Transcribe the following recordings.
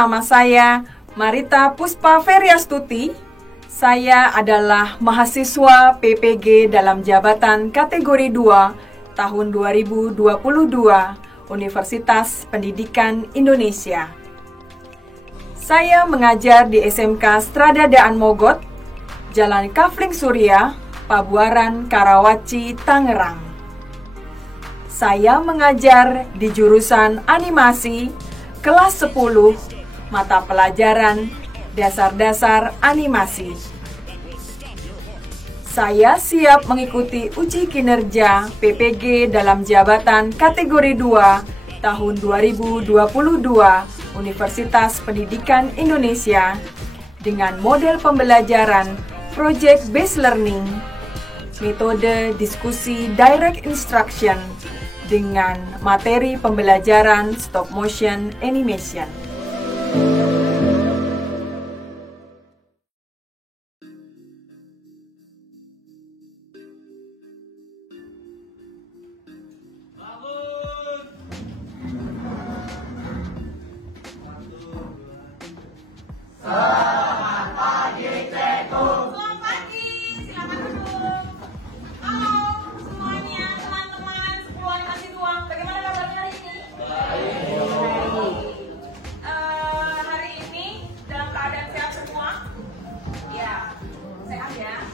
nama saya Marita Puspa Feriastuti. Saya adalah mahasiswa PPG dalam jabatan kategori 2 tahun 2022 Universitas Pendidikan Indonesia. Saya mengajar di SMK Strada Daan Mogot, Jalan Kafling Surya, Pabuaran, Karawaci, Tangerang. Saya mengajar di jurusan animasi kelas 10, mata pelajaran dasar-dasar animasi. Saya siap mengikuti uji kinerja PPG dalam jabatan kategori 2 tahun 2022 Universitas Pendidikan Indonesia dengan model pembelajaran Project Based Learning, metode diskusi Direct Instruction, dengan materi pembelajaran stop motion animation.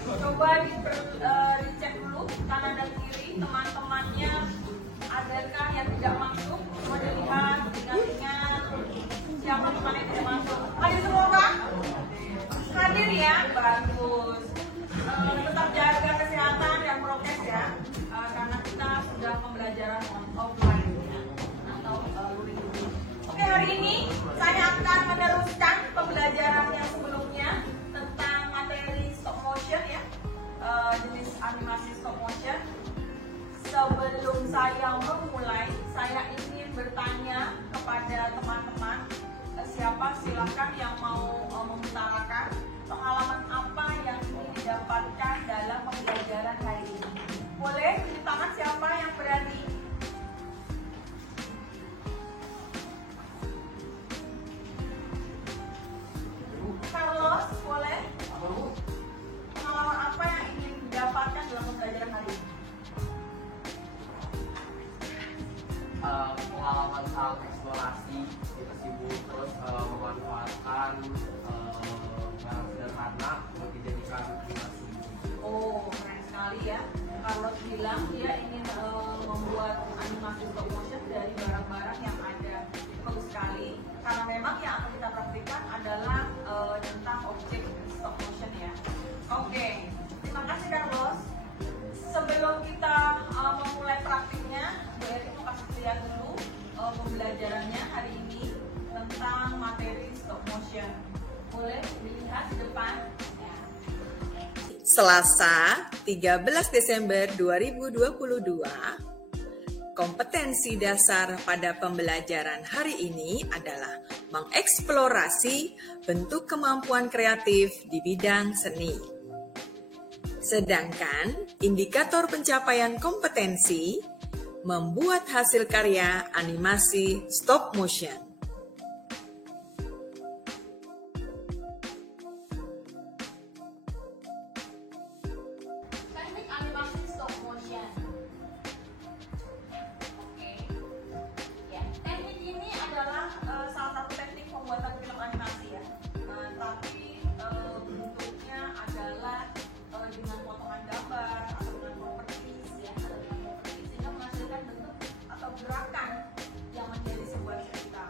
Coba dicek dulu kanan dan kiri teman-temannya, adakah yang tidak masuk? Coba dilihat, ingat-ingat siapa teman yang tidak masuk. Hadir semua Pak? Hadir ya, bagus. Tetap jaga kesehatan dan prokes ya, karena kita sudah pembelajaran offline ya, atau luring. Oke, hari ini saya akan meneruskan pembelajaran yang sebelumnya tentang materi stop motion ya. Jenis animasi stop motion. Sebelum saya memulai, saya ingin bertanya kepada teman-teman, siapa silakan yang mau mengutarakan pengalaman apa yang ingin didapatkan dalam pembelajaran hari ini. Boleh tunjuk tangan siapa yang berani? Carlos, boleh? Pengalaman apa yang ingin didapatkan dalam pembelajaran hari ini? Pengalaman saat eksplorasi, kita sibuk terus memanfaatkan barang sederhana untuk dijadikan animasi. Oh, keren sekali ya. Carlos bilang dia ingin membuat animasi stop motion dari barang-barang yang ada. Bagus sekali, karena memang yang akan kita praktikkan adalah tentang objek stop motion ya. Oke, terima kasih Carlos. Sebelum kita memulai praktiknya, Bu Eri mau kasih lihat dulu pembelajarannya hari ini tentang materi stop motion. Boleh dilihat di depan? Ya. Selasa, 13 Desember 2022, kompetensi dasar pada pembelajaran hari ini adalah mengeksplorasi bentuk kemampuan kreatif di bidang seni. Sedangkan indikator pencapaian kompetensi membuat hasil karya animasi stop motion. Teknik animasi stop motion. Oke. Ya, teknik ini adalah salah satu teknik pembuatan film animasi ya. Tapi bentuknya adalah dengan potongan gambar atau dengan properties ya, sehingga menghasilkan bentuk atau gerakan yang menjadi sebuah cerita.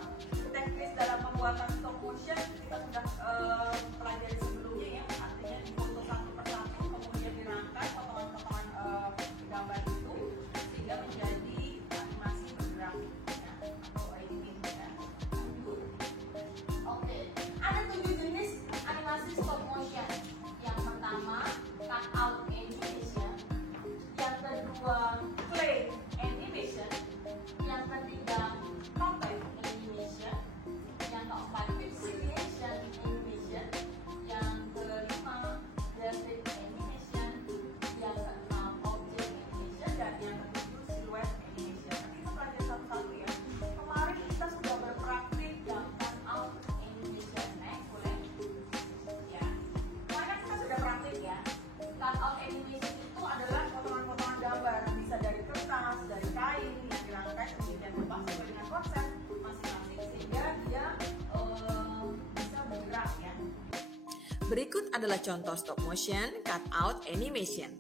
Berikut adalah contoh stop motion cutout animation.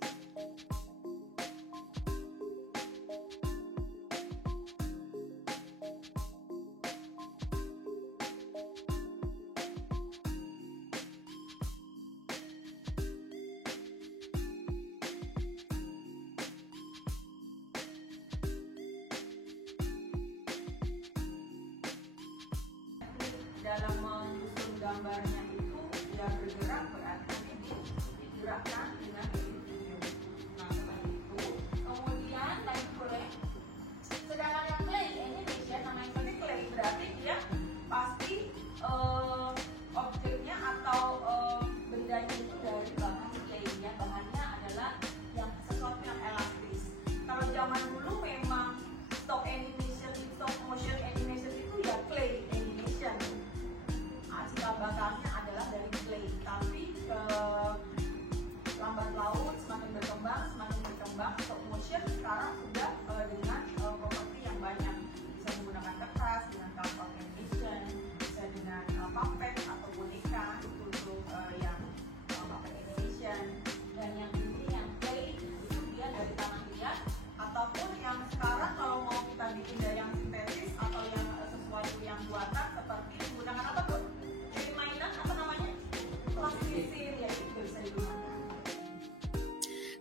Dalam menyusun gambarnya itu dia bergerak, berarti digerakkan dengan video. Nah, seperti itu. Kemudian lagi clay. Sedangkan yang clay animation namanya seperti clay, berarti dia pasti objeknya atau bendanya itu dari bahan clay. Ya, bahannya adalah yang sesuatu yang elastis. Kalau zaman dulu memang stop animation, stop motion animation itu ya clay animation. Bakarnya adalah dari clay, tapi lambat laun semakin berkembang stop motion sekarang sudah dengan properti yang banyak, bisa menggunakan kertas dengan cutout animation, bisa dengan puppet atau boneka itu untuk yang puppet animation, dan yang ini yang clay itu dia dari tanah liat, ataupun yang sekarang kalau mau kita bikin dari yang sintetis atau yang sesuatu yang buatan seperti menggunakan apa tuh?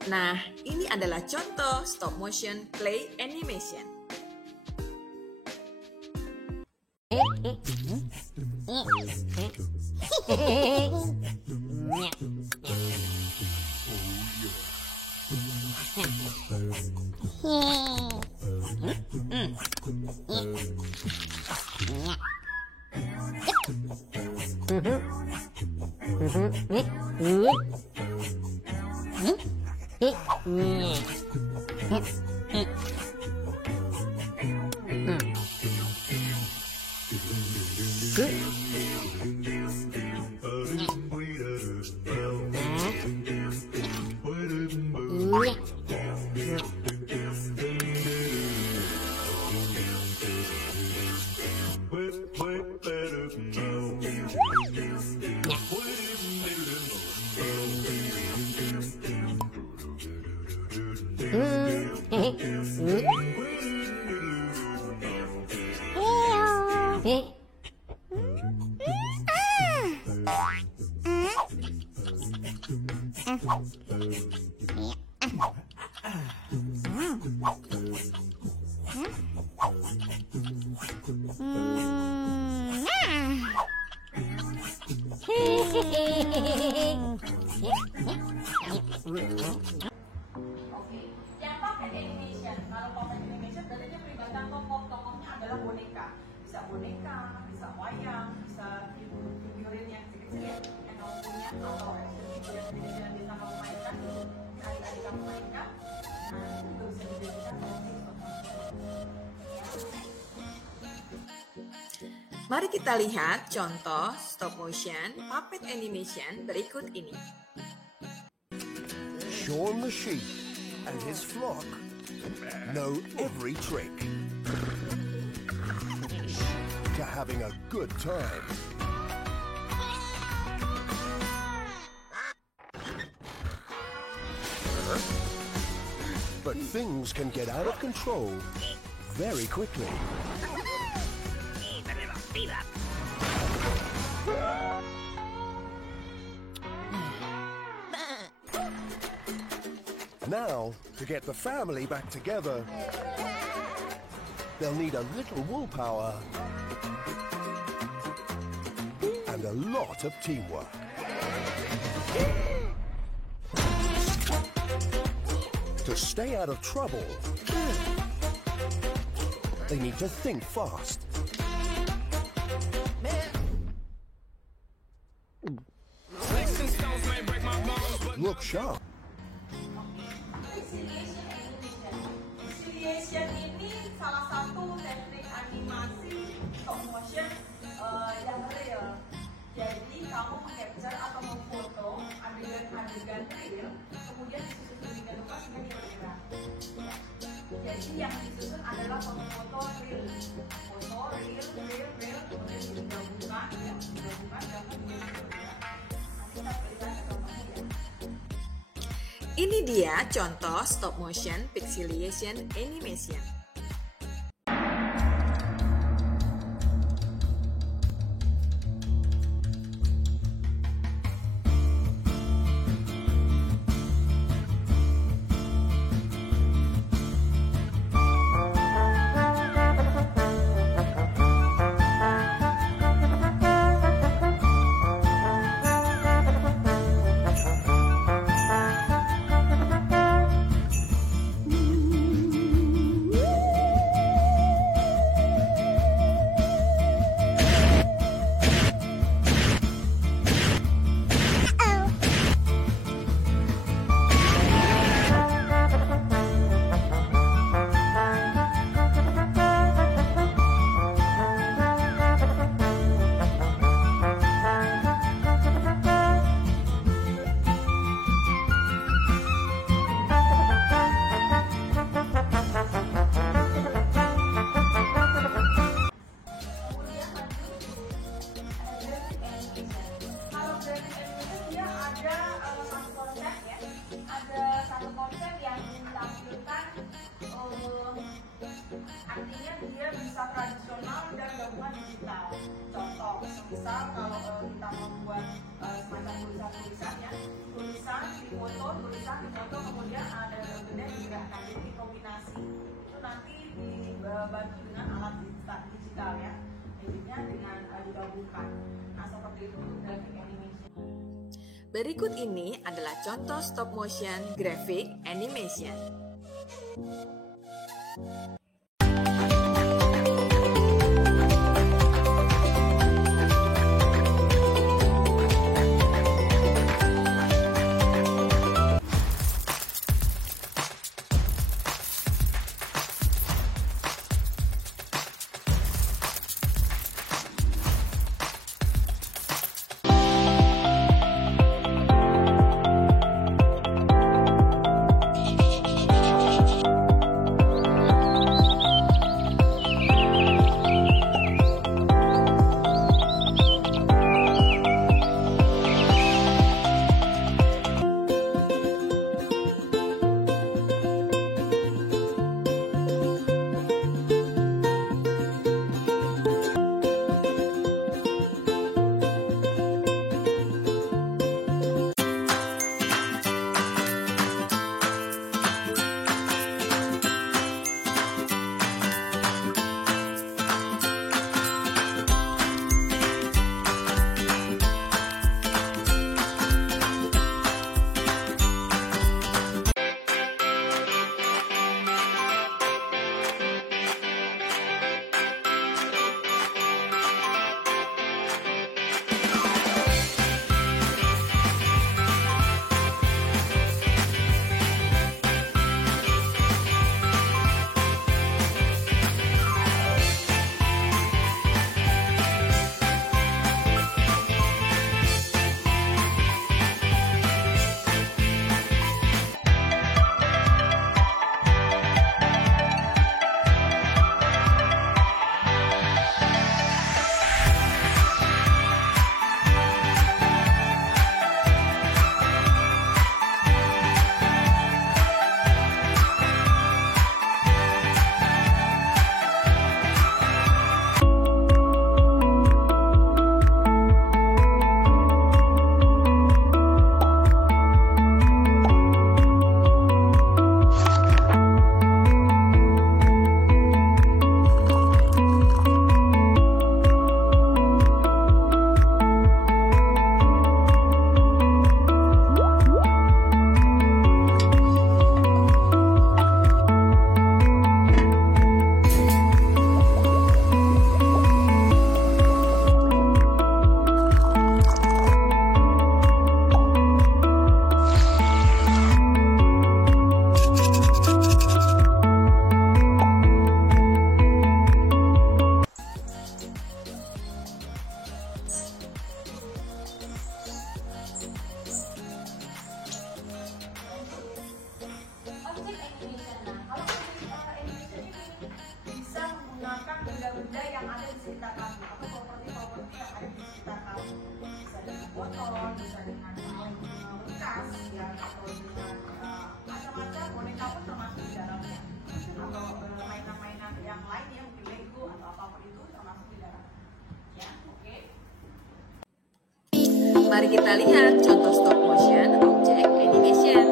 Nah, ini adalah contoh stop motion clay animation. Oke, yang puppet animation, kalau puppet animation berarti dia melibatkan tokoh-tokohnya adalah boneka, bisa wayang, bisa figurin yang kecil-kecil yang kamu punya, atau action figure yang bisa kamu mainkan, hari-hari kamu mainkan, nah itu juga bisa dijadikan motif. Mari kita lihat contoh stop motion puppet animation berikut ini. Shaun the sheep and his flock know every trick to having a good time. But things can get out of control very quickly. Now, to get the family back together, they'll need a little willpower and a lot of teamwork. To stay out of trouble, they need to think fast. Look sharp. Exfoliation ini salah satu teknik animasi stop motion yang real. Jadi kamu capture atau memfoto adegan-adegan real, kemudian disusun sedemikian rupa sehingga dia bergerak. Jadi yang disusun adalah foto-foto real, kemudian digabungkan dan kemudian bergerak. Ini dia contoh stop motion pixelation animation. Artinya dia bisa tradisional dan gabungan digital. Contoh, misal kalau kita membuat semacam tulisan-tulisannya, tulisan di foto, kemudian ada benda digerakkan, jadi dikombinasi. Itu nanti dibantu dengan alat digital ya, jadinya dengan digabungkan. Nah seperti itu untuk graphic animation. Berikut ini adalah contoh stop motion graphic animation. botol, bisa dengan bekas ya, atau dengan Mari kita lihat contoh stop motion object animation.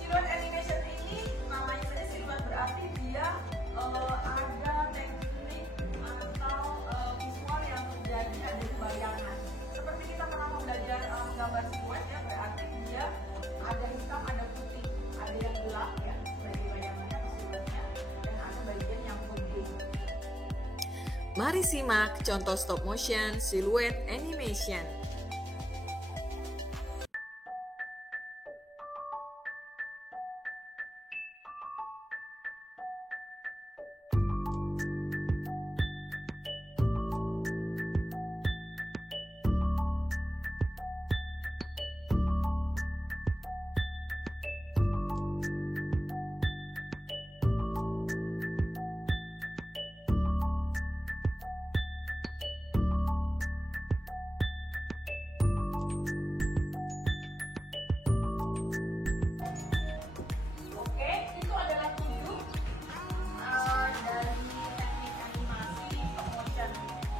Silhouette animation ini namanya saja silhouette, berarti dia ada teknik atau visual yang terjadi ada bayangan. Seperti kita pernah belajar gambar silhouette ya, berarti dia ada hitam, ada putih, ada yang gelap ya sebagai bayangannya silhouette-nya, dan ada bagian yang putih. Mari simak contoh stop motion silhouette animation. Oke, itu adalah 7 dari teknik animasi stop motion.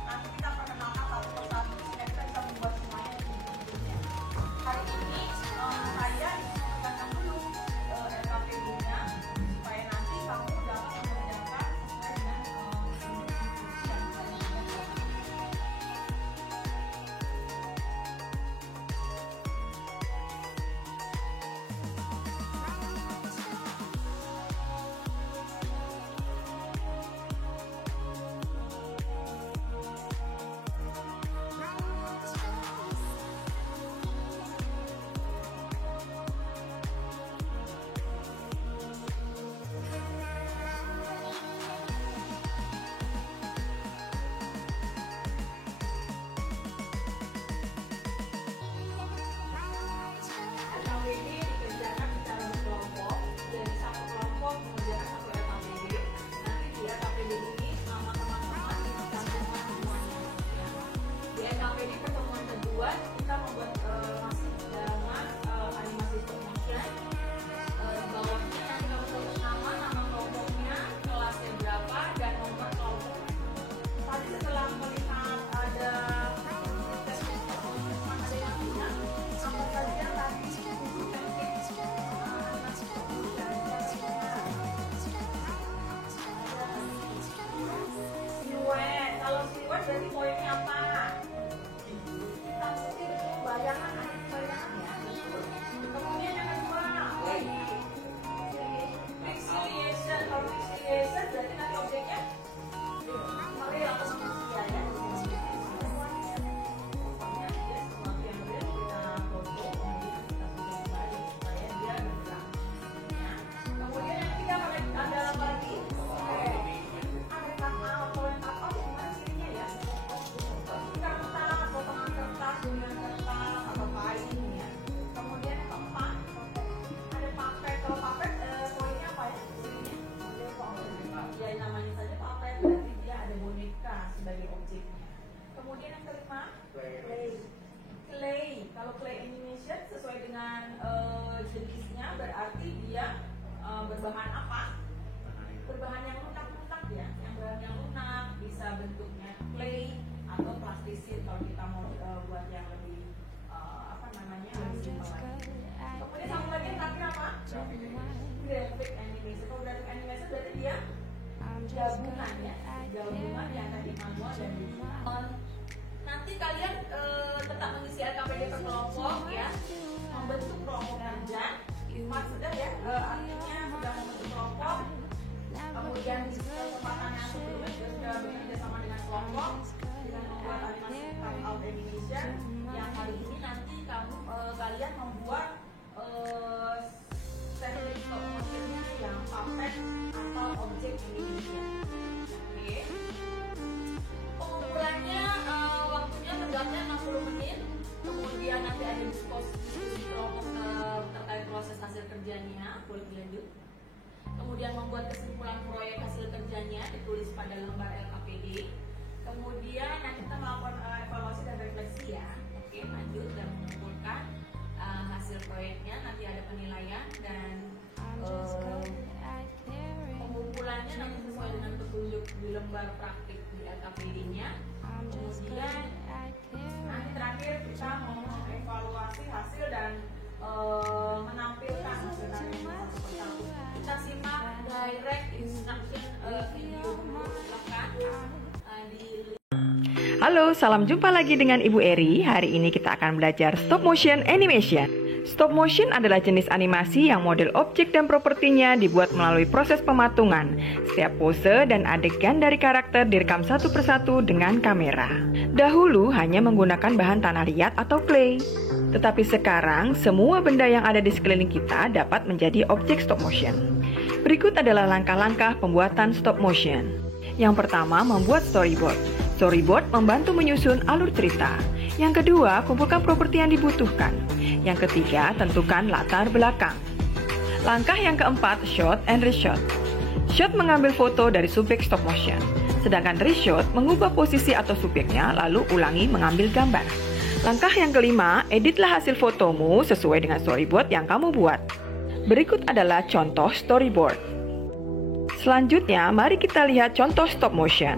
Nanti kita perkenalkan satu persatu sehingga kita bisa membuat semuanya di videonya. Hari ini saya mengerjakan dulu RKPD-nya supaya nanti kamu dapat mengerjakan sesuai dengan instruksi yang saya berikan. RKPD dikerjakan secara berkelompok, jadi satu kelompok mengerjakan satu RKPD. Nanti di RKPD ini nama teman-teman dicantumkan semuanya. Di RKPD pertemuan kedua kita membuat masih dengan animasi stop motion. Bawahnya nanti kamu tulis nama kelompoknya, kelasnya berapa, dan nomor kelompok. Tadi setelah melihat ada ada yang hilang, apa saja tadi silhouette. Kalau silhouette berarti poinnya apa? Kita mesti bayangan, ada bayangan ya. Kemudian yang kedua, pixelation. Kalau pixelation berarti nanti objeknya real atau manusia ya. Pokoknya dia sesuatu yang real kita foto, kemudian kita foto kembali supaya dia bergerak. Ya. Kemudian yang ketiga ada apa lagi? Ada cut out. Kalau yang cut out gimana cirinya ya? Kertas, potongan kertas dengan kertas atau kain ya. Kemudian yang keempat ada papet. Kalau papet poinnya apa ya? Cirinya? Ya namanya saja papet, berarti dia ada boneka sebagai objeknya. Kemudian yang kelima, clay. Kalau clay animation sesuai dengan jenisnya berarti dia berbahan apa? Berbahan yang lunak-lunak ya, yang bahan yang lunak, bisa bentuknya clay atau plastisin kalau kita mau buat yang lebih pembuatannya lebih simpel lagi. Kemudian satu lagi yang terakhir apa? Graphic animation. Kalau graphic animation berarti dia gabungan ya, gabungan yang tadi manual dan digital. Nanti kalian tetap mengisi LKPD per kelompok ya, membentuk kelompok kerja. Maksudnya ya, artinya sudah membentuk kelompok, kemudian di kesempatan yang sebelumnya juga sudah bekerja sama dengan kelompok dengan membuat animasi cut-out animation. Yang kali ini nanti kalian membuat setting stop motionnya yang puppet atau objek animation. Oke. Pengumpulannya waktunya tenggatnya 60 menit. Kemudian nanti ada diskusi kelompok terkait proses hasil kerjanya, boleh dilanjut. Kemudian membuat kesimpulan proyek hasil kerjanya ditulis pada lembar LKPD. Kemudian kita melakukan evaluasi dan refleksi ya. Oke, lanjut dan mengumpulkan hasil proyeknya. Nanti ada penilaian dan pengumpulannya nanti sesuai dengan petunjuk di lembar praktik di LKPD-nya. Kemudian nanti terakhir kita mau mengevaluasi hasil dan menampilkan hasilnya satu persatu. Kita simak direct instruction video dulu, silakan. Halo, salam jumpa lagi dengan Ibu Eri. Hari ini kita akan belajar stop motion animation. Stop motion adalah jenis animasi yang model objek dan propertinya dibuat melalui proses pematungan. Setiap pose dan adegan dari karakter direkam satu persatu dengan kamera. Dahulu hanya menggunakan bahan tanah liat atau clay. Tetapi sekarang semua benda yang ada di sekeliling kita dapat menjadi objek stop motion. Berikut adalah langkah-langkah pembuatan stop motion. Yang pertama, membuat storyboard. Storyboard membantu menyusun alur cerita. Yang kedua, kumpulkan properti yang dibutuhkan. Yang ketiga, tentukan latar belakang. Langkah yang keempat, shot and reshot. Shot mengambil foto dari subjek stop motion. Sedangkan reshot mengubah posisi atau subjeknya lalu ulangi mengambil gambar. Langkah yang kelima, editlah hasil fotomu sesuai dengan storyboard yang kamu buat. Berikut adalah contoh storyboard. Selanjutnya, mari kita lihat contoh stop motion.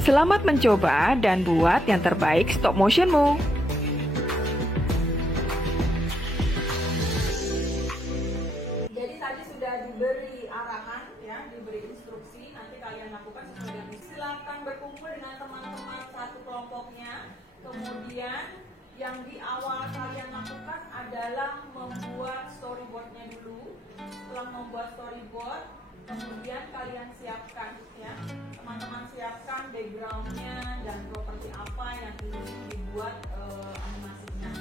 Selamat mencoba dan buat yang terbaik stop motionmu. Jadi tadi sudah diberi arahan ya, diberi instruksi, nanti kalian lakukan sesuai dengan instruksi. Silakan berkumpul dengan teman-teman satu kelompoknya. Kemudian yang di awal kalian lakukan adalah membuat storyboardnya dulu. Setelah membuat storyboard, kemudian kalian siapkan ya, teman-teman siapkan backgroundnya dan properti apa yang ingin dibuat animasinya.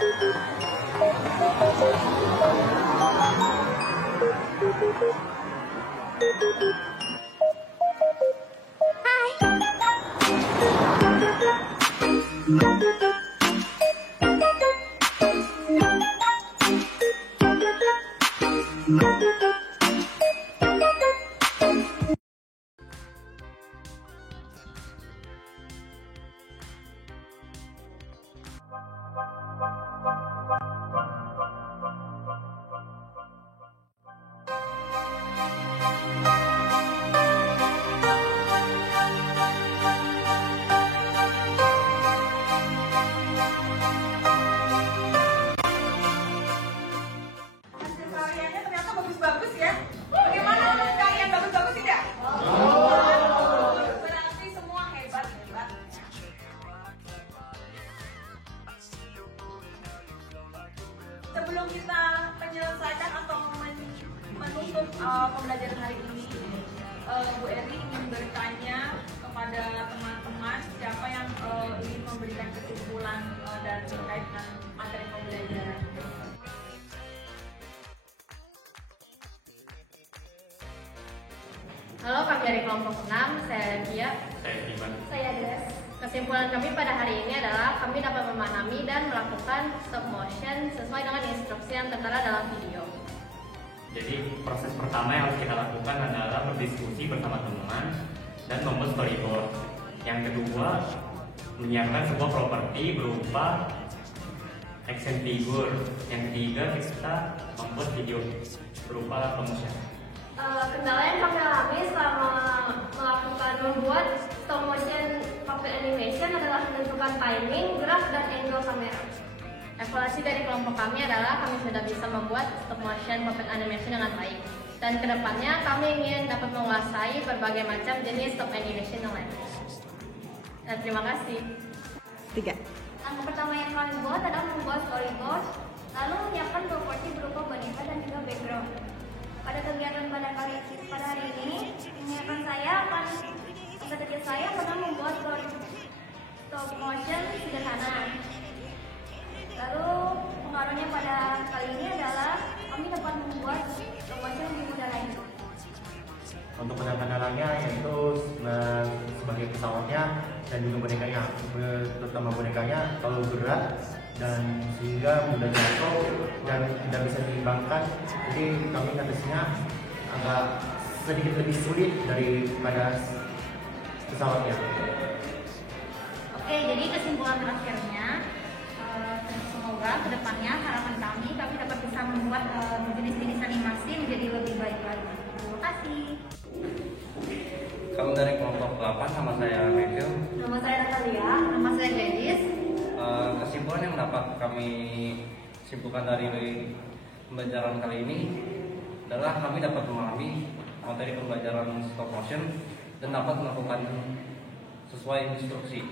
Hasil karyanya ternyata bagus-bagus ya. Bagaimana kalian bagus-bagus tidak? Berarti semua hebat. Sebelum kita menyelesaikan atau menutup pembelajaran hari ini, Bu Eri ingin bertanya kepada teman-teman siapa yang ingin memberikan kesimpulan dan terkait dengan materi pembelajaran. Halo, kami dari kelompok 6, saya Gia. Saya Iman. Saya Des. Kesimpulan kami pada hari ini adalah kami dapat memahami dan melakukan stop motion sesuai dengan instruksi yang tertera dalam video. Jadi proses pertama yang harus kita lakukan adalah berdiskusi bersama teman dan membuat storyboard. Yang kedua, menyiapkan sebuah properti berupa action figure. Yang ketiga, kita membuat video berupa promotion. Kendala yang kami alami selama melakukan membuat stop motion puppet animation adalah menentukan timing, gerak, dan angle kamera. Evaluasi dari kelompok kami adalah kami sudah bisa membuat stop motion puppet animation dengan baik. Dan kedepannya kami ingin dapat menguasai berbagai macam jenis stop animation yang lain. Dan terima kasih. 3. Langkah pertama yang kami buat adalah membuat storyboard, lalu menyiapkan properti berupa boneka dan juga background. Pada kegiatan pada hari ini, penyiapan saya akan membuat stop motion sederhana. Lalu pengaruhnya pada kali ini adalah kami dapat membuat stop motion lebih mudah lagi. Untuk penanganannya yaitu sebagai pesawatnya dan juga bonekanya, terutama bonekanya kalau berat dan sehingga mudah jatuh dan tidak bisa diimbangkan. Jadi kami analisisnya agak sedikit lebih sulit daripada pesawatnya. Oke, jadi kesimpulan terakhirnya, semoga kedepannya harapan kami dapat bisa membuat jenis-jenis animasi menjadi lebih baik lagi. Terima kasih. Kami dari kelompok 8, nama saya Matthew. Nama saya Natalia. Nama saya Dennis. Kesimpulan yang dapat kami simpulkan dari pembelajaran kali ini adalah kami dapat memahami materi pembelajaran stop motion dan dapat melakukan sesuai instruksi.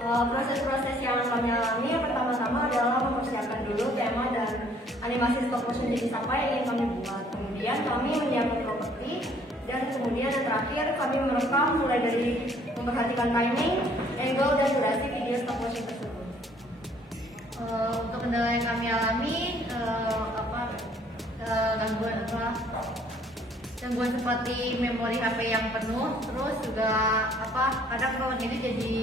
Proses-proses yang kami alami yang pertama-tama adalah mempersiapkan dulu tema dan animasi stop motion jenis apa yang ingin kami buat. Kemudian kami menyiapkan properti dan kemudian yang terakhir kami merekam mulai dari memperhatikan timing, angle, dan durasi video stop motion tersebut. Untuk kendala yang kami alami, gangguan seperti memori HP yang penuh, terus juga kadang kawan ini jadi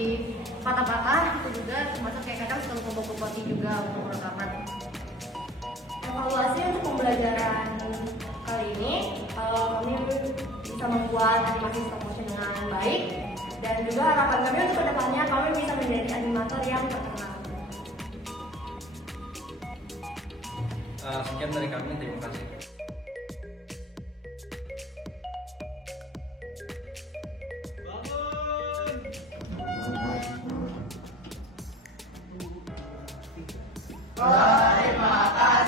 patah-patah, itu juga termasuk kayak kadang suka lupa-lupa juga untuk rekaman. Evaluasi untuk pembelajaran kali ini, kami bisa membuat animasi stop motion dengan baik, dan juga harapan kami untuk kedepannya kami bisa menjadi animator yang terkenal. Sekian dari kami, terima kasih. Terima kasih.